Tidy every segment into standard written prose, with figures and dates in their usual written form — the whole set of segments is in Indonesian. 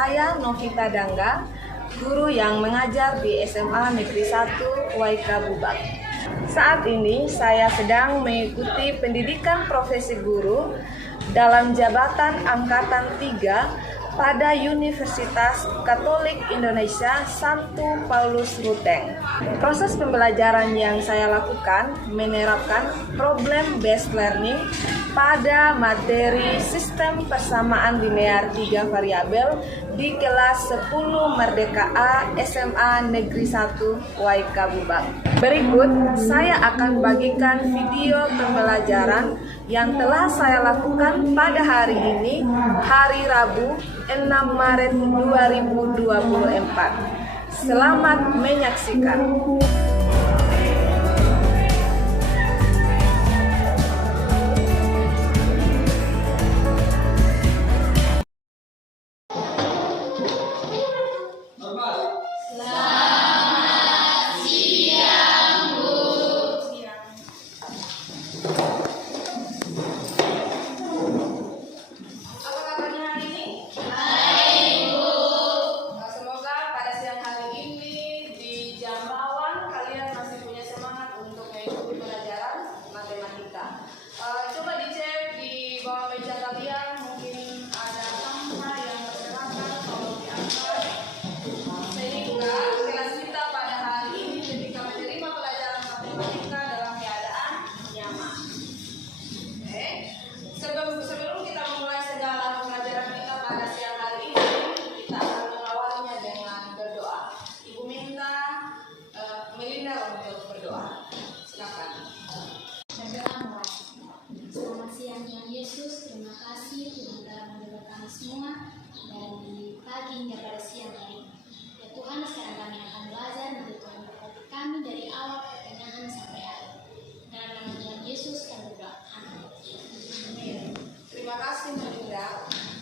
Saya Novita Dangga, guru yang mengajar di SMA Negeri 1 Waika Bubak. Saat ini saya sedang mengikuti pendidikan profesi guru dalam jabatan Angkatan 3 pada Universitas Katolik Indonesia Santo Paulus Ruteng. Proses pembelajaran yang saya lakukan menerapkan problem-based learning pada materi sistem persamaan linear 3 variabel di kelas 10 Merdeka A SMA Negeri 1 Waika Bubak. Berikut saya akan bagikan video pembelajaran yang telah saya lakukan pada hari ini, hari Rabu 6 Maret 2024. Selamat menyaksikan. Coba dicek di bawah meja kalian, mungkin ada sampah yang berserakan atau diangkat, sehingga kelas kita pada hari ini ketika menerima pelajaran matematika dalam keadaan nyaman. Oke. Sebelum kita memulai segala pelajaran kita pada siang hari ini, kita akan mengawalinya dengan berdoa. Ibu minta Melinda untuk berdoa. Silakan. Selamat siang Tuhan Yesus, terima kasih Tuhan telah menjaga kami semua dari pagi hingga pada siang hari. Ya Tuhan, sekarang kami akan belajar untuk Tuhan berkati kami dari awal pertengahan sampai akhir. Dalam nama Tuhan Yesus kami berdoa. Amin. Terima kasih Melinda.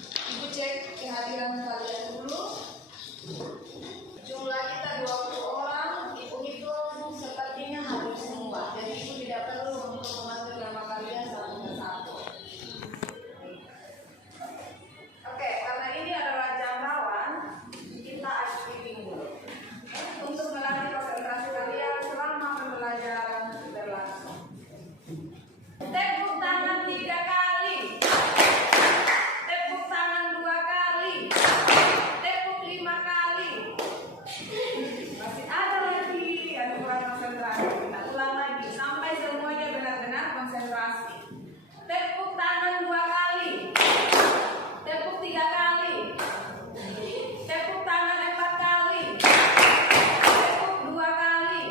Ibu cek kehadiran kalian dulu. Jumlah kita 20 orang. Ibu hitung sepertinya hadir semua. Jadi ibu tidak perlu untuk memanggil nama kalian satu persatu. Oke, karena ini adalah jam rawan, kita ice breaking dulu. Untuk melatih konsentrasi kalian selama pembelajaran berlangsung. Tepuk tangan 3 kali. Tepuk tangan 2 kali. Tepuk 5 kali. Masih ada lagi yang kurang konsentrasi. Kita ulang lagi sampai semuanya benar-benar konsentrasi. Tepuk tangan 2 kali. Tepuk 3 kali. Tepuk tangan 4 kali. Tepuk 2 kali.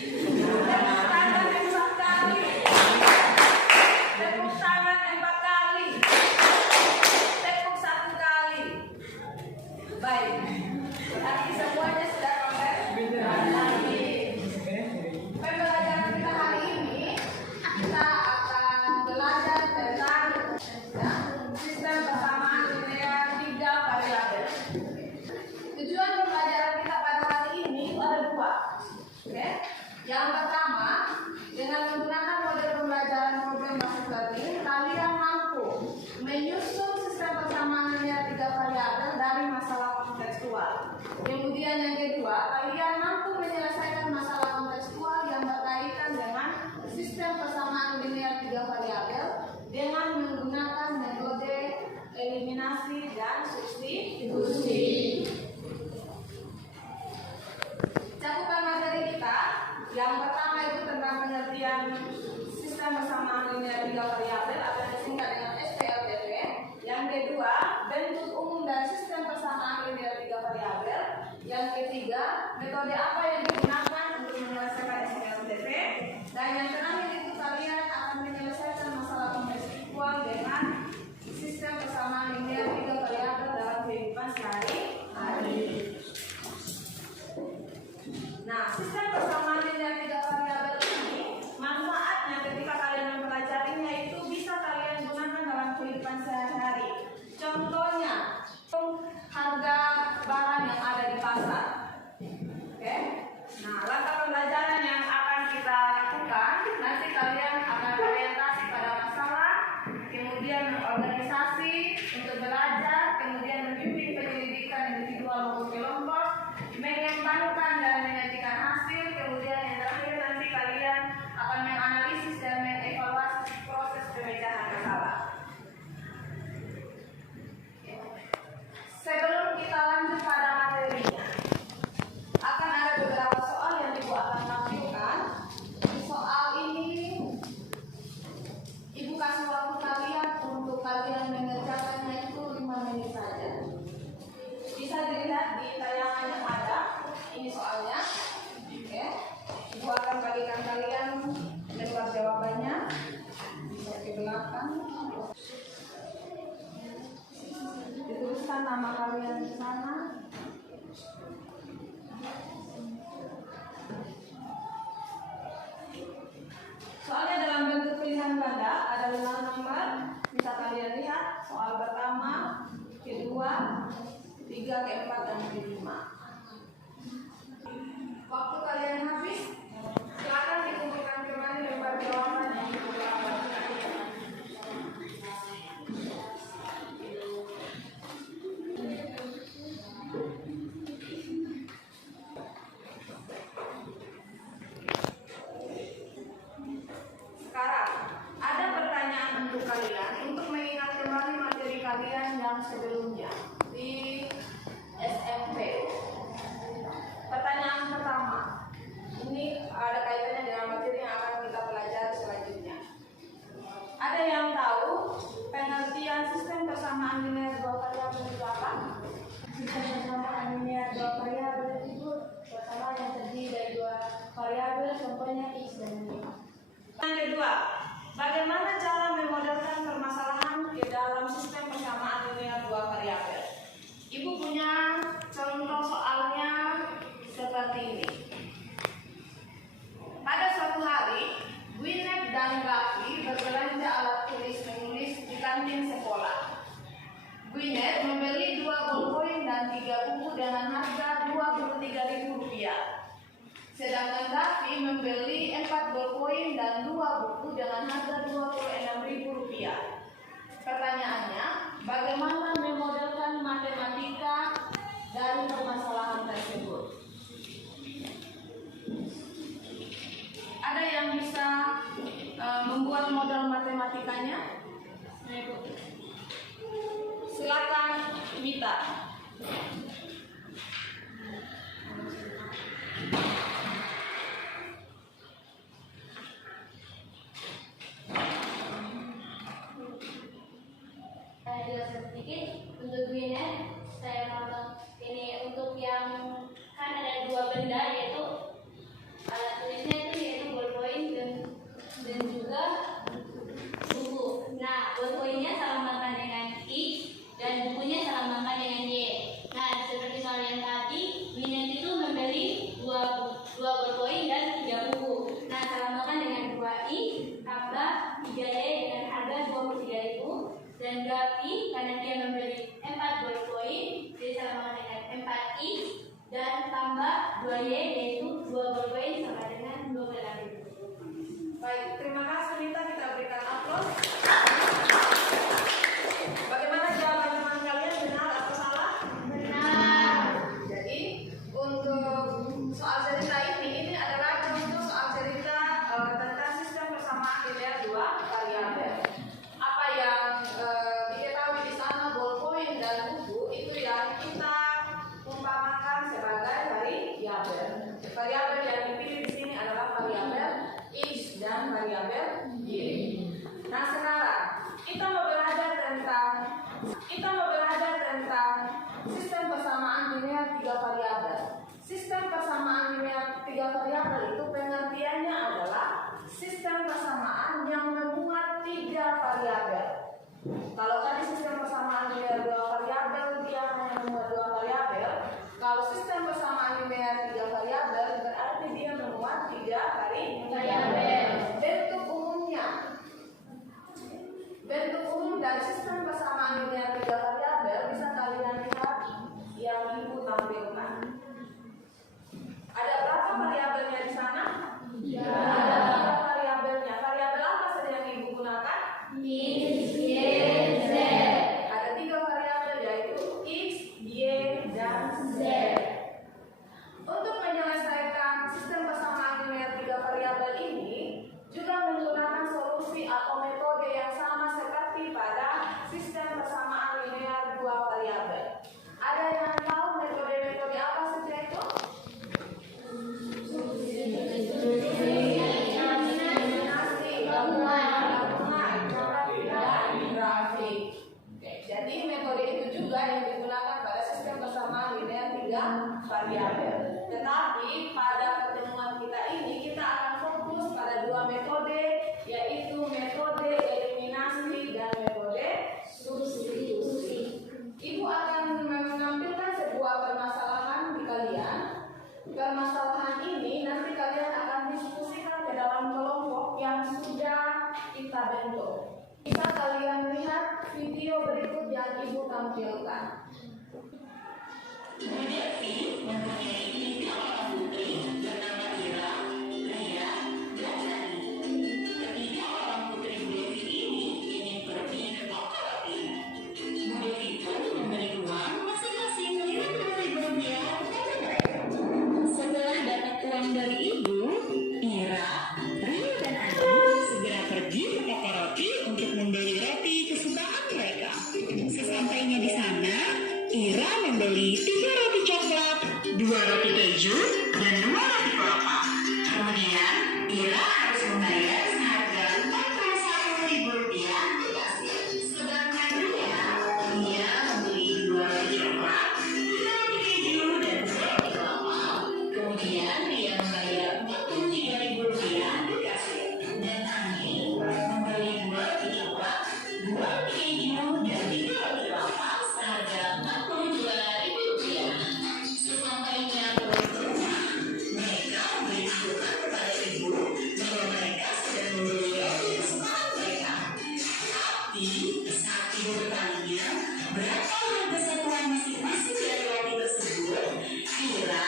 Tepuk tangan 4 kali. Tepuk tangan 4 kali. Tepuk 1 kali. Baik. Berarti semuanya sudah konsentrasi. Pembelajaran kita hari ini, kita akan belajar tentang sistem persamaan linear 3 variabel. Tujuan pembelajaran kita pada hari ini ada 2. Oke? Yang pertama, dengan menggunakan model pembelajaran problem-based learning, kalian mampu menyusun sistem persamaan linear 3 variabel dari masalah kontekstual. Kemudian yang kedua, kalian mampu menyelesaikan masalah kontekstual yang berkaitan dengan sistem persamaan linear 3 variabel dengan menggunakan metode eliminasi dan substitusi. Cakupan materi kita, yang pertama itu tentang pengertian sistem persamaan linear 3 variabel atau disingkat dengan SPLTV. Yang kedua, bentuk umum dari sistem persamaan linear 3 variabel. Yang ketiga, metode apa yang digunakan untuk menyelesaikan SPLTV. Dan yang terakhir itu kalian akan menyelesaikan masalah kontekstual dengan sistem persamaan linear 3 variabel dalam kehidupan sehari-hari. Nah, sistem persamaan linear 3 variabel ini manfaatnya ketika kalian mempelajarinya itu bisa kalian gunakan dalam kehidupan sehari-hari. Contohnya, harga barang yang ada di pasar. Oke? Nah, langkah pembelajaran yang akan kita lakukan, nanti kalian akan orientasi pada masalah, kemudian organisasi untuk belajar, kemudian membimbing penyelidikan salinan nomor bisa kalian lihat soal pertama, kedua, ketiga, keempat, dan kelima. Waktu kalian habis, silakan dikumpulkan kembali lembar jawaban yang dibuka. Sekarang ada pertanyaan untuk kalian untuk mengingat kembali materi kalian yang sebelumnya di SMP. Pertanyaan pertama, ini ada kaitannya dengan materi yang akan kita pelajari selanjutnya. Ada yang tahu pengertian sistem persamaan linear dua variabel itu apa? Sistem persamaan linear dua variabel itu pertama yang terdiri dari dua variabel, contohnya x dan y. Yang kedua, bagaimana cara memodelkan permasalahan ke dalam sistem persamaan linear dua variabel? Ibu punya contoh soalnya seperti ini. Pada suatu hari, Gwyneth dan Raffi berbelanja alat tulis menulis di kantin sekolah. Gwyneth membeli 2 ballpoint dan 3 buku dengan harga Rp23.000. Sedangkan Raffi membeli 4 ballpoint dan 2 buku dengan harga Rp26.000. Pertanyaannya, bagaimana memodelkan matematika dari permasalahan tersebut? Ada yang bisa membuat model matematikanya? Silakan, Mita. Sedikit untuk Gwyneth, saya mau ini untuk yang kan ada 2 benda yaitu alat tulisnya itu yaitu ballpoint dan juga buku. Nah, ballpointnya sama dengan X dan bukunya sama dengan Y. Nah, seperti soal yang tadi, Gwyneth itu membeli 2 ballpoint dan 3 buku. Nah, samakan dengan 2X tambah 3Y dengan harga Rp23.000. Dan Raffi karena dia membeli 4 ballpoint, jadi sama dengan 4x dan tambah 2y yaitu 2 ballpoint sama dengan 12.000. Baik, terima kasih Mita, kita berikan aplaus. Bagaimana jawaban teman kalian, benar atau salah? Benar. Jadi untuk soal cerita ini adalah contoh soal cerita tentang sistem persamaan linear dua variabel. Apa yang diketahui di sana, ballpoint dan buku itu yang kita umpamakan sebagai variabel. Variabel yang dipilih di sini adalah variabel x dan variabel y. Nah, sekarang kita mau belajar tentang sistem persamaan linear 3 variabel. Sistem persamaan linear 3 variabel itu pengertiannya adalah sistem persamaan yang memuat 3 variabel. Kalau tadi sistem persamaan linear 2 variabel dia hanya memuat 2 variabel. Kalau sistem persamaan linear 3 variabel berarti dia memuat 3 variabel. Bentuk umum dari sistem persamaan linear 3 variabel bisa kalian lihat yang ibu tampilkan. Ada berapa variabelnya di sana? Ada 3 variabelnya. Variabel apa saja yang ibu gunakan? X, Y, Z. Ada 3 variabel yaitu X, Y, dan Z. Untuk menyelesaikan sistem persamaan linear 3 variabel ini juga menggunakan solusi atau metode yang sama seperti pada sistem persamaan linear 2 variabel. Ada yang tahu metode-metode apa saja itu? Eliminasi, gabungan, dan grafik. Jadi metode itu juga yang digunakan pada sistem persamaan linear 3 variabel. Tetapi pada pertemuan kita ini kita akan fokus pada 2 metode, yaitu metode eliminasi dan metode substitusi. Ibu akan menampilkan sebuah permasalahan di kalian. Permasalahan ini nanti kalian akan diskusikan ke dalam kelompok yang sudah kita bentuk. yang Ibu tampilkan. Bu Devi mempunyai 3 orang putri bernama Ira, Ria, dan Nani. Ketiga orang putri Bu Devi ini ingin pergi ke kota api. Bu Devi pun memberi uang masing-masing Rp50.000 kepada mereka. Setelah dapat uang dari ibu, Ira, Ria, dan Nani segera pergi ke toko roti untuk membeli roti kesukaan mereka. Sesampainya di sana, Ira membeli 3 roti coklat, 2 roti keju, dan 2 roti kelapa. Kemudian, Ira harus membayar seharga Rp41.000 di kasir. Sedangkan Ria membeli 2 roti coklat, 3 roti keju, dan 2 roti kelapa. Kemudian, Ria membayar Rp43.000 di kasir. Dan Ani membeli 2 roti coklat, 2 roti keju, dan 3 roti kelapa seharga Rp42.000. Sesampainya pulang ke rumah, mereka memberitahukan kepada ibu bahwa mereka sedang membeli roti kesukaan mereka. Tapi saat ibu bertanya berapa harga satuan masing-masing dari roti tersebut, Ira,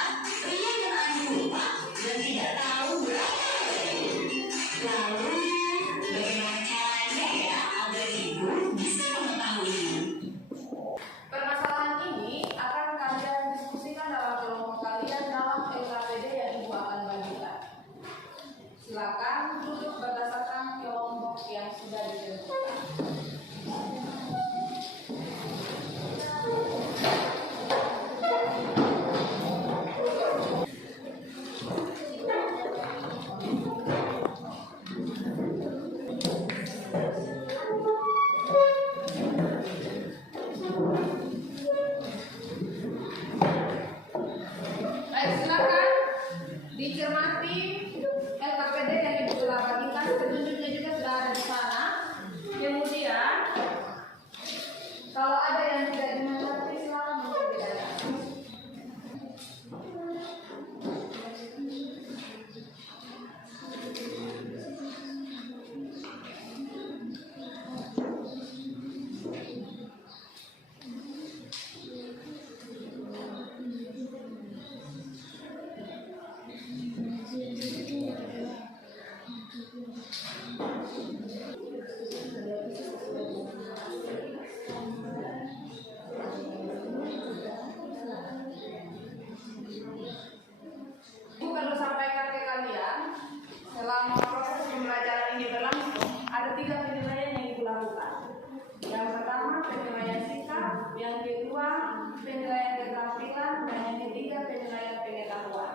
Ria, dan Ani lupa dan tidak tahu berapa harganya. Lalu, bagaimana caranya ya agar ibu bisa mengetahuinya? Permasalahan ini akan kalian diskusikan dalam kelompok kalian dalam LKPD yang Ibu akan bagikan. Silakan duduk berdasarkan kelompok yang sudah ditentukan. Baik, silakan dicermati LKPD yang Ibu telah bagikan. Petunjuknya juga sudah ada di sana. Kemudian, kalau ada yang tidak dimengerti, silakan memperbedakan. Ibu perlu sampaikan ke kalian, selama proses pembelajaran ini berlangsung, ada 3 penilaian yang Ibu lakukan. Yang pertama, penilaian sikap. Yang kedua, penilaian keterampilan. Dan yang ketiga, penilaian pengetahuan.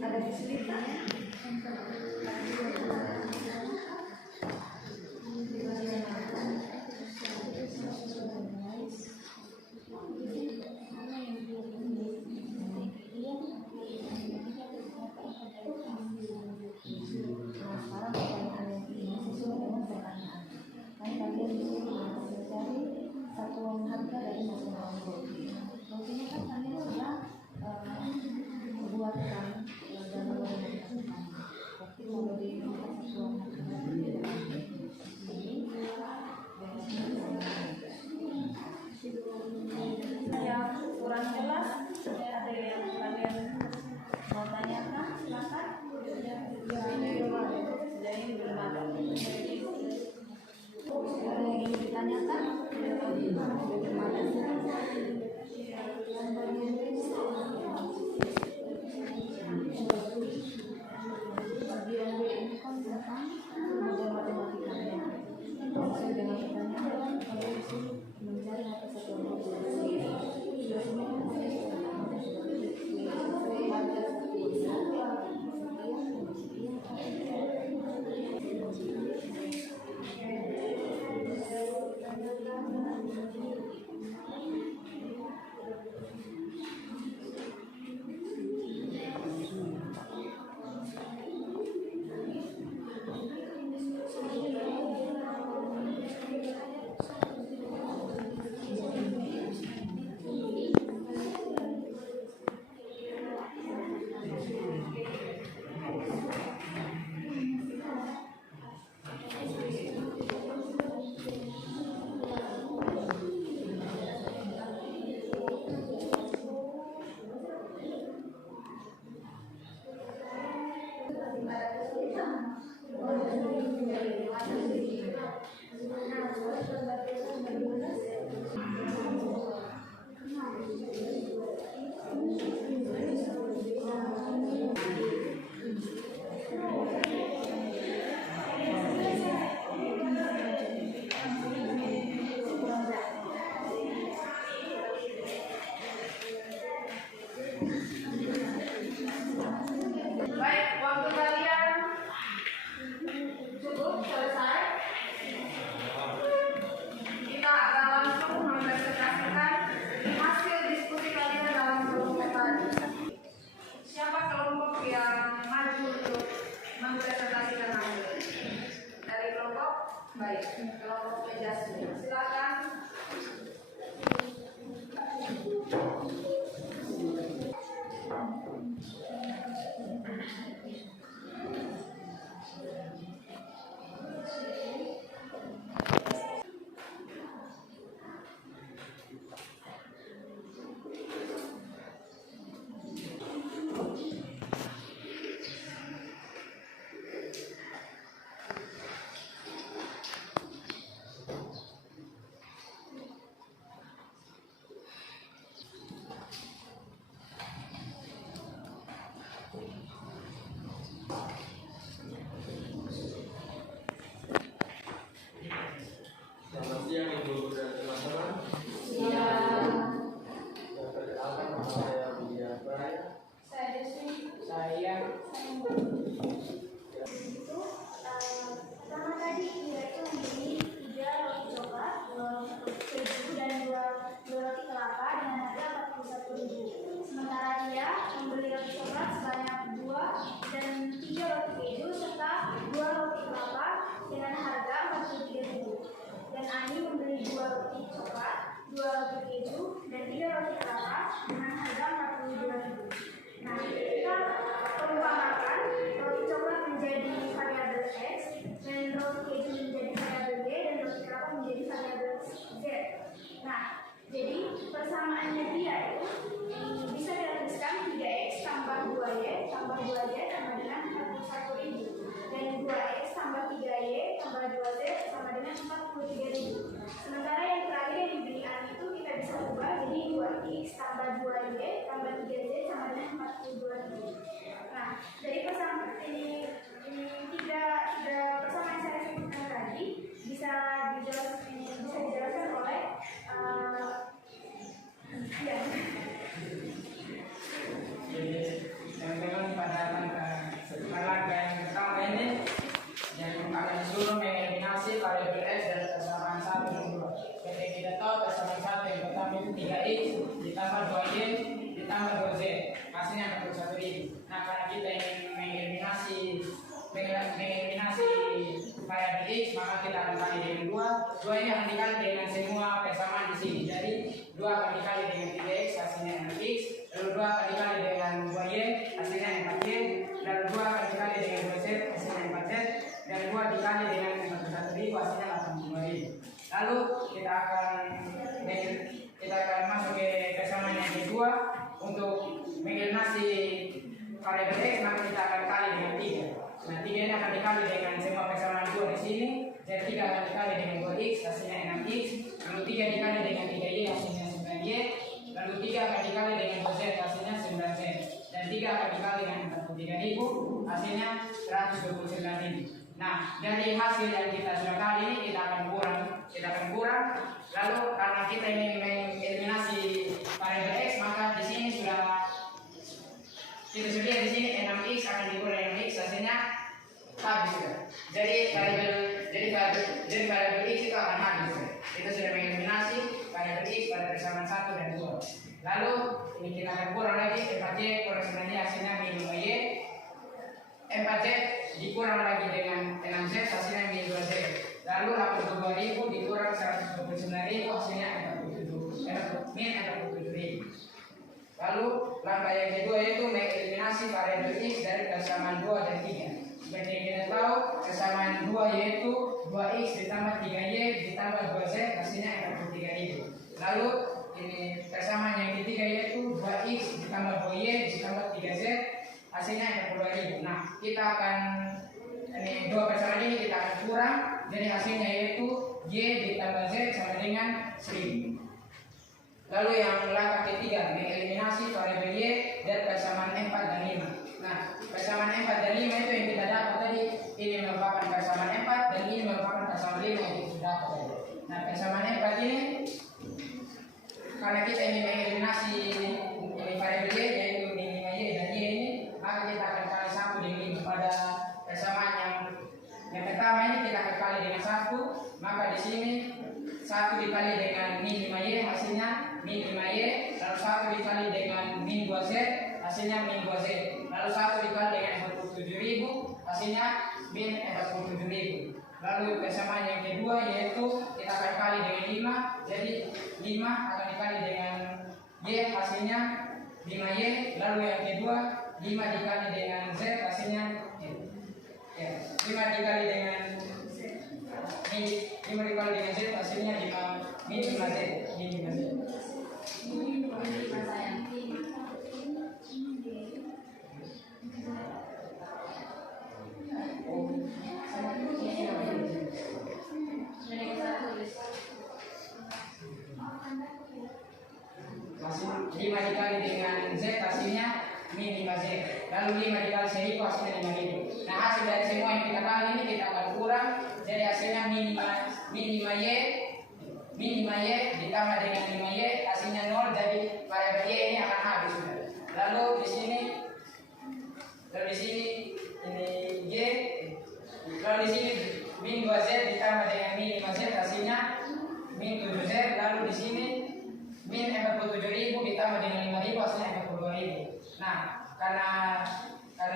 Ada kesulitan? Satuan harga dari masing-masing roti. Rotinya kan kalian sudah buatkan dan Baik, waktu kalian cukup selesai. Kita akan langsung mempresentasikan hasil diskusi kalian dalam kelompok tadi. Siapa kelompok yang maju untuk mempresentasikan hasil? Dari kelompok? Baik, kelompok Jasmine. Silakan. Selamat siang Ibu dan teman-teman. Perkenalkan nama saya Widya Praya. Saya Deswi. Saya Pertama tadi dia itu membeli 3 roti coklat, 2 roti keju dan 2 roti kelapa dengan harga 41.000. Sementara dia membeli roti coklat sebanyak 2 dan 3 roti keju serta 2 roti kelapa dengan harga 43.000. Dan Ani membeli 2 roti coklat, 2 roti keju dan 3 roti kelapa dengan harga 42.000. Nah, kita perumpamakan roti coklat menjadi variabel X dan roti keju menjadi variabel Y dan roti kelapa menjadi variabel Z. Nah, jadi persamaannya dia itu bisa dituliskan 3X tambah 2Y tambah 2Z sama dengan 41.000 dan 2X tambah 3Y tambah 2Z sama dengan 43.000. Sementara yang terakhir yang diberi Ani itu kita bisa ubah jadi 2X tambah 2Y tambah 3Z sama dengan 42.000. Nah, dari persamaan ini tiga persamaan yang saya sebutkan tadi bisa dijelaskan oleh ya. Jadi teman-teman pada laga yang pertama ini yang kalian suruh mengeliminasi variabel X dari persamaan 1 dan 2. Ketika kita tahu persamaan 1 yang pertama itu 3X ditambah 2Y ditambah 2Z hasilnya 41.000. Nah, karena kita ingin mengeliminasi variabel X, maka kita akan kali dengan 2. 2 ini akan dikali dengan semua persamaan di sini. Jadi 2 akan dikali dengan 3X hasilnya 6X, lalu 2 akan dikali dengan 2Y hasilnya 4Y, lalu 2 akan dikali dengan 2Z hasilnya 4Z, dan 2 dikali dengan 41.000 hasilnya 82.000. Lalu kita akan masuk ke persamaan yang kedua. Untuk mengeliminasi variabel X, maka kita akan kali dengan 3. Nah, 3 ini akan dikali dengan semua persamaan 2 di sini. Jadi 3 akan dikali dengan 2X hasilnya 6X, lalu 3 dikali dengan 3Y hasilnya 9Y, lalu 3 akan dikali dengan 2Z hasilnya 9Z, dan 3 akan dikali dengan 43.000 hasilnya 129.000. Nah, dari hasil yang kita sudah kali ini kita akan kurang. Lalu karena kita ingin mengeliminasi variabel X, maka di sini sudah kita sudah di sini 6X akan dikurang 6X hasilnya habis sudah. Jadi variabel X itu akan habis. Kita sudah mengeliminasi variabel X pada persamaan 1 dan 2. Lalu ini kita akan kurang lagi 4Y kurang 9Y hasilnya minus Y. 4Z dikurang lagi dengan 6Z hasilnya minus 2Z. Lalu 82.000 dikurang 129.000 hasilnya 47.000. Lalu langkah yang kedua yaitu mengeliminasi variabel X dari persamaan 2 dan 3. Seperti yang kita tahu, persamaan 2 yaitu 2X ditambah 3Y ditambah 2Z hasilnya 43.000. Lalu ini persamaan yang ketiga yaitu 2X ditambah 2Y ditambah 3Z hasilnya 42.000. Nah, kita akan ini dua persamaan ini kita akan kurang, jadi hasilnya yaitu Y ditambah Z sama dengan 1000. Lalu yang langkah ketiga, mengeliminasi variabel Y dari persamaan 4 dan 5. Nah, persamaan 4 dan 5 itu yang kita dapat tadi, ini merupakan persamaan 4 dan ini merupakan persamaan 5 yang kita dapat tadi. Nah, persamaan 4 ini karena kita ingin mengeliminasi ini variabel Y yaitu min 5Y dan Y ini, maka kita akan kali 1 dengan 5 pada persamaan yang pertama ini kita akan kali dengan 1, maka di sini 1 dikali dengan min 5Y hasilnya min 5Y, lalu 1 dikali dengan min 2Z hasilnya min 2Z, lalu 1 dikali dengan 47.000 hasilnya min 47.000. Lalu persamaan yang kedua yaitu kita akan kali dengan 5, jadi 5 akan dikali dengan Y hasilnya 5Y, lalu yang kedua 5 dikali dengan Z hasilnya 5 dikali dengan min 5 dikali dengan Z hasilnya min 5Z. Hasil 5 dikali dengan Z hasilnya min 5Z, lalu 5 dikali 1000 hasilnya 5000. Nah, hasil dari semua yang kita kali ini kita akan kurang, jadi hasilnya min 5Y ditambah dengan 5Y hasilnya 0, jadi variabel Y ini akan habis. Lalu di sini ini Y, lalu di sini min 2Z ditambah dengan min 5Z hasilnya min 7Z, lalu di sini min 47.000 ditambah dengan 5.000 hasilnya 42.000. Nah, karena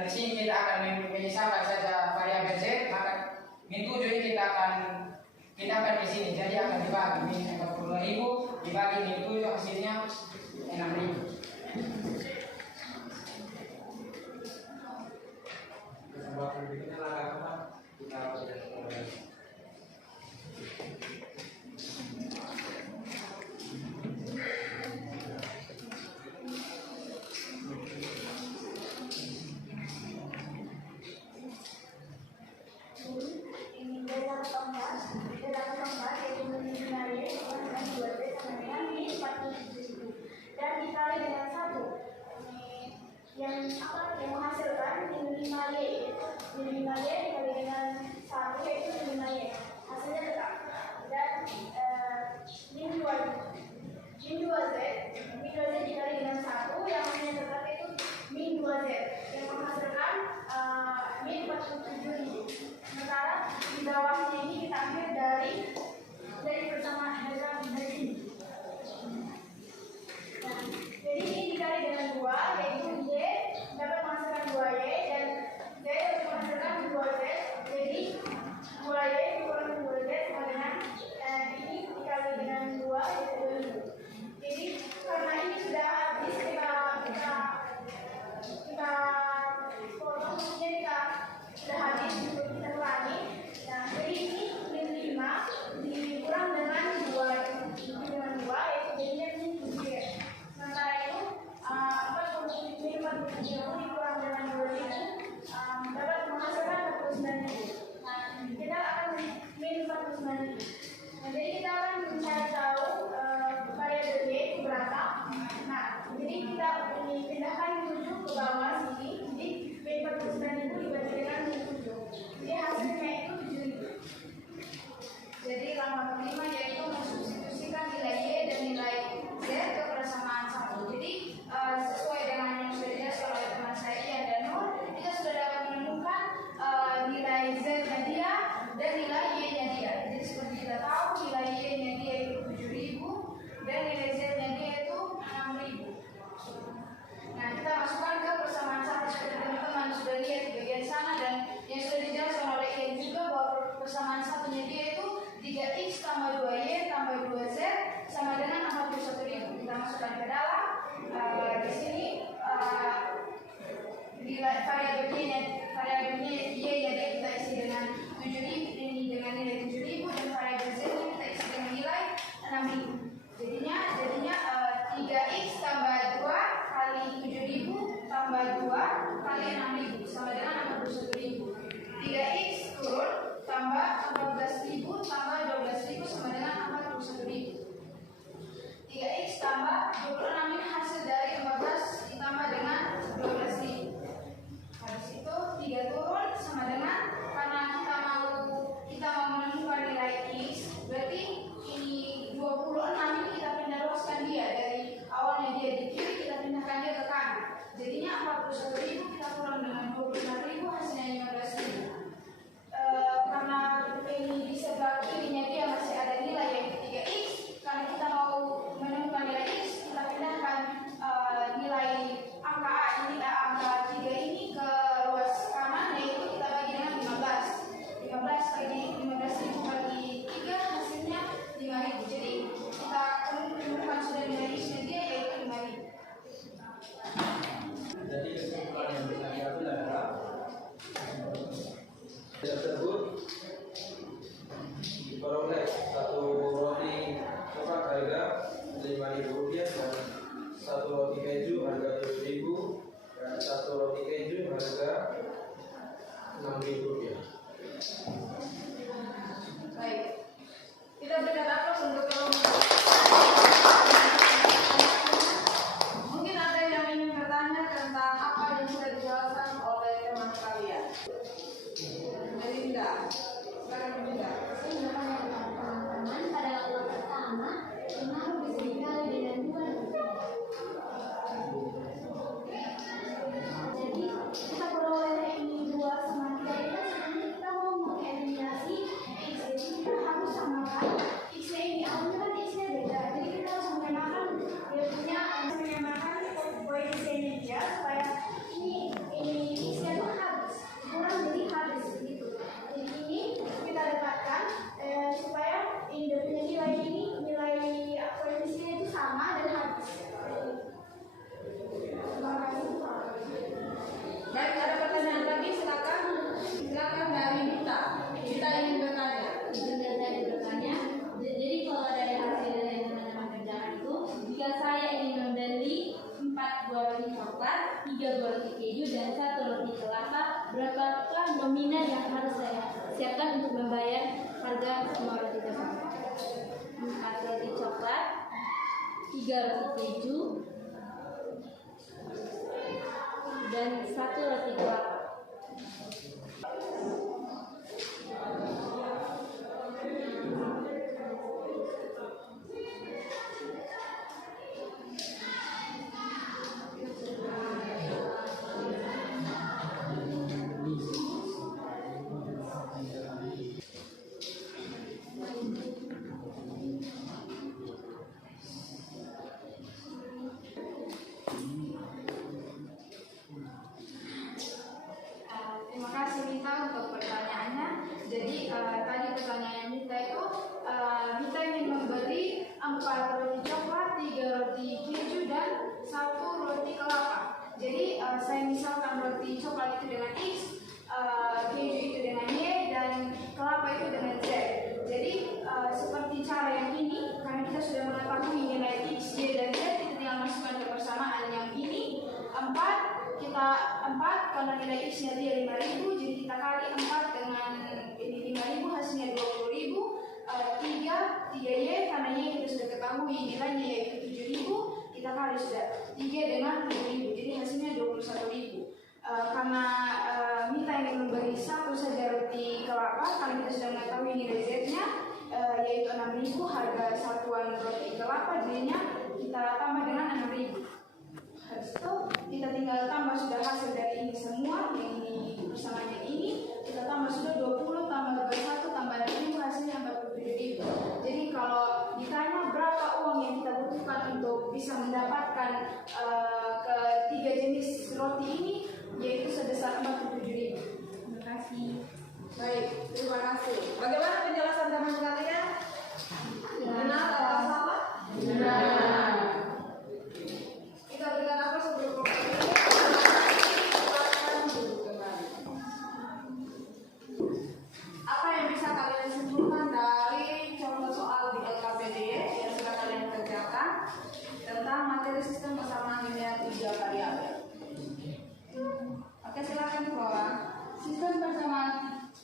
di sini kita akan memisahkan saja variabel Z, maka min 7 ini kita akan di sini, jadi akan dibagi min 42.000 dibagi min 7 hasilnya 6.000. Kesempatan berikutnya langkah keempat kita belajar. Yang menghasilkan min 5Y, min 5Y dikali dengan 1 yaitu min 5Y, hasilnya tetap. Dan min 2Z dikali dengan 1 yang hasilnya tetap itu min 2Z yang menghasilkan min 47.000. Sementara di bawahnya ini kita ambil dari persamaan dari ini. Nah, jadi ini dikali dengan 2 yaitu Y dapat menghasilkan 2Y dan Z dapat menghasilkan 2Z, jadi 2Y dikurang 2Z sama dengan ini dikali dengan 2 yaitu 2000. Jadi karena ini sudah habis kita potong, maksudnya kita sudah habis untuk kita ulangi. Nah, jadi ini min 5 dikurang dengan 2 yaitu jadinya min 7. Sementara itu 40.000 dikurang dengan 2000 dapat menghasilkan 49.000. Nah, kita akan min 49.000. Nah, jadi kita akan mencari tahu variabel Y itu berapa. Nah, jadi kita pindahkan 7 ke bawah sini. Jadi min 49.000 dibagi dengan 7. Jadi hasilnya itu 7.000. Jadi langkah kelima yaitu mensubstitusikan nilai Y dan nilai Z ke persamaan 1. Jadi sesuai dengan yang sudah dijelaskan oleh teman saya Ian dan Nur, kita sudah dapat menemukan nilai Z-nya dia dan nilai Y-nya dia. Jadi seperti kita tahu nilai Y-nya dia itu 7.000 dan nilai Z-nya dia itu 6.000. Nah, kita masukkan ke persamaan 1 seperti teman-teman sudah lihat di bagian sana, dan yang sudah dijelaskan oleh Ian juga bahwa persamaan satunya dia itu 3X tambah 2Y tambah 2Z sama dengan 41.000. Kita masukkan ke dalam. Di sini variabelnya Y ya kita isi dengan 7.000, ini dengan nilai 7.000, dan variabel Z kita isi dengan nilai 6.000. Jadinya 3X tambah 2 kali 7.000 tambah 2 kali 6.000 sama dengan 41.000. 3X 3 turun sama dengan, karena kita mau menemukan nilai X, berarti ini 26 ini kita pindah luaskan dia dari awalnya dia di kiri, kita pindahkan dia ke kanan. Jadinya 41.000 kita kurang dengan 25.000, hasilnya 15.000. Karena ini di sebelah kirinya dia masih ada nilai yang 3x, karena kita mau menemukan nilai x, kita pindahkan nilai angka A ini, angka 3 ini ke luas kanan, yaitu kita bagi dengan 15. 15 bagi 3 hasilnya 5.000. Jadi kita menemukan sudah nilai x-nya dia yaitu 5.000. Jadi kesimpulan yang bisa diambil adalah tersebut diperoleh satu roti coklat harga Rp5.000 dan satu roti keju harga Rp7.000 dan satu roti keju harga Rp6.000. Baik, kita berikan aplaus untuk kelompok. Mungkin ada yang ingin bertanya tentang apa yang sudah dijelaskan oleh teman kalian. Melinda, silakan Melinda. Saya mau tanya kepada teman-teman, pada uang pertama, kenapa bisa dikali dengan 2? Jadi kita peroleh ini 2 sama 3 itu sebenarnya kita mau mengeliminasi x, jadi kita harus samakan x-nya ini. Awalnya kan x-nya beda, jadi kita harus menyamakan dia punya, menyamakan koefisiennya dia supaya ini x-nya itu habis, kurang jadi habis gitu. Jadi ini kita dapatkan supaya ini dia punya nilai koefisiennya itu sama dan habis. Terima kasih. Baik, ada pertanyaan lagi, silakan. Silakan dari Nita. Kita ingin bertanya. Benar dari bertanya. Jadi kalau dari hasil yang teman-teman kerjakan itu, jika saya ingin membeli 4 buah roti coklat, 3 buah roti keju, dan 1 roti kelapa, berapakah nominal yang harus saya siapkan untuk membayar harga semua roti tersebut? 4 roti coklat, 3 roti keju, dan 1 roti kelapa. Terima kasih Nita untuk pertanyaannya. Jadi tadi pertanyaan Nita itu, Nita ingin membeli 4 roti coklat, 3 roti keju, dan 1 roti kelapa. Jadi saya misalkan roti coklat itu dengan X, keju itu dengan Y, dan kelapa itu dengan Z. Jadi seperti cara yang ini, karena kita sudah mengetahui nilai X, Y, dan Z, kita tinggal masukkan ke persamaan yang ini. 4 karena nilai X-nya dia 5.000, jadi kita kali 4 dengan ini 5.000, hasilnya 20.000. 3Y karena Y kita sudah ketahui nilainya yaitu 7.000, kita kali sudah 3 dengan 7.000, jadi hasilnya 21.000. Karena Mita ingin memberi 1 saja roti kelapa, karena kita sudah mengetahui nilai Z-nya yaitu 6.000, harga satuan roti kelapa, jadinya kita tambah dengan 6.000. Habis itu kita tinggal tambah sudah hasil dari ini semua, yang ini bersamaannya ini, kita tambah sudah 20 tambah 21 tambah 6.000, hasilnya 47.000. Jadi kalau ditanya berapa uang yang kita butuhkan untuk bisa mendapatkan ketiga jenis roti ini, yaitu sebesar 47.000. Terima kasih. Baik, terima kasih. Bagaimana penjelasan teman kalian? Benar atau salah? Benar. Kita berikan apa sebelum apa yang bisa kalian simpulkan dari contoh soal di LKPD yang sudah kalian kerjakan tentang materi sistem persamaan linear 3 variabel? Oke, silakan Flora. Sistem persamaan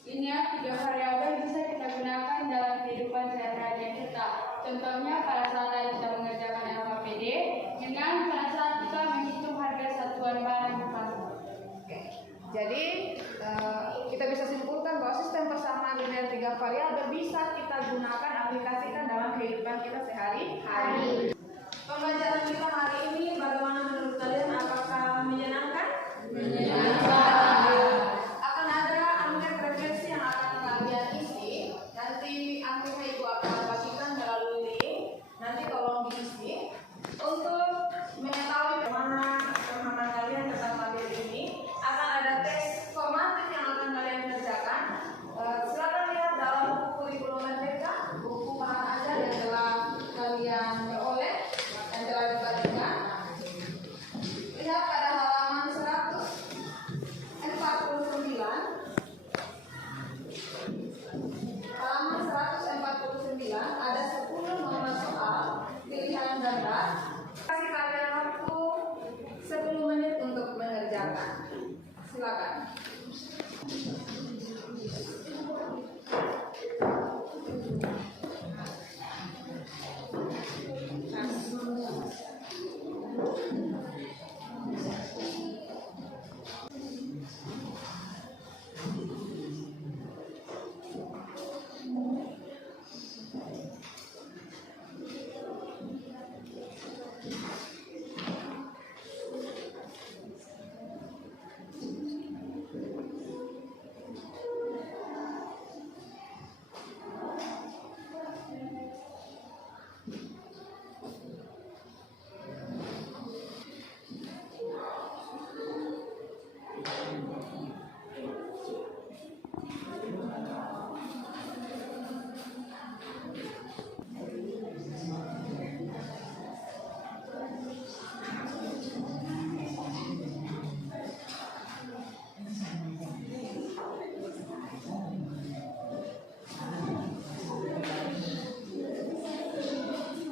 linear 3 variabel bisa kita gunakan dalam kehidupan sehari-hari kita. Contohnya pada saat kita mengerjakan LKPD dengan pada saat kita menghitung harga satuan barang di pasar. Jadi kita bisa simpulkan bahwa sistem persamaan linear 3 variabel bisa kita gunakan, aplikasikan dalam kehidupan kita sehari-hari. Pembelajaran kita hari ini bagaimana menurut kalian? Apakah menyenangkan? Akan ada angket refleksi yang akan kalian isi. Nanti akhirnya ibu akan bagikan melalui link. Nanti tolong diisi untuk mengetahui bagaimana pemahaman kalian tentang materi ini. Akan ada tes formatif yang akan kalian kerjakan. Silakan lihat dalam buku kurikulum merdeka, buku bahan ajar yang telah kalian peroleh dan telah dibagikan. Lihat pada halaman 149. Halaman 149 ada 10 nomor soal pilihan ganda. Kasih kalian waktu 10 menit untuk mengerjakan. Silakan.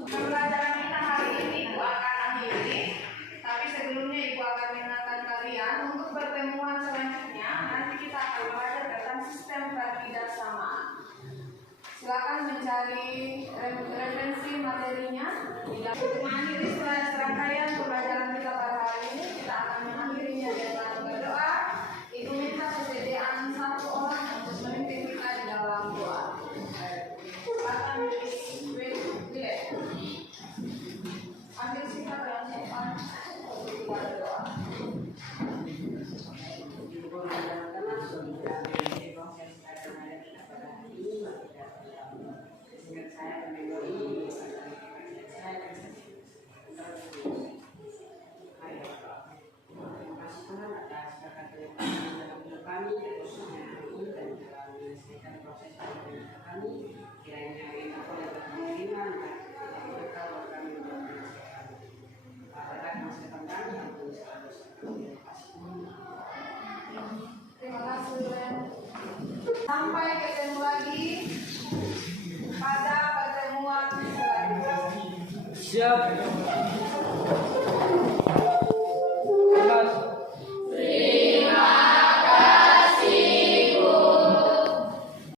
Pembelajaran kita hari ini Ibu akan akhiri, tapi sebelumnya Ibu akan mengingatkan kalian untuk pertemuan selanjutnya nanti kita akan belajar tentang sistem bagi dan sama. Silakan mencari referensi materinya. Untuk mengakhiri serangkaian pembelajaran kita pada hari ini, kita akan mengakhirinya dengan berdoa. Ibu minta kesediaan satu orang untuk memimpin kita di dalam doa. Silakan dilihat. Ambil sikap yang sopan untuk berdoa. Terima kasih. Sampai ketemu lagi pada pertemuan selanjutnya. Siap.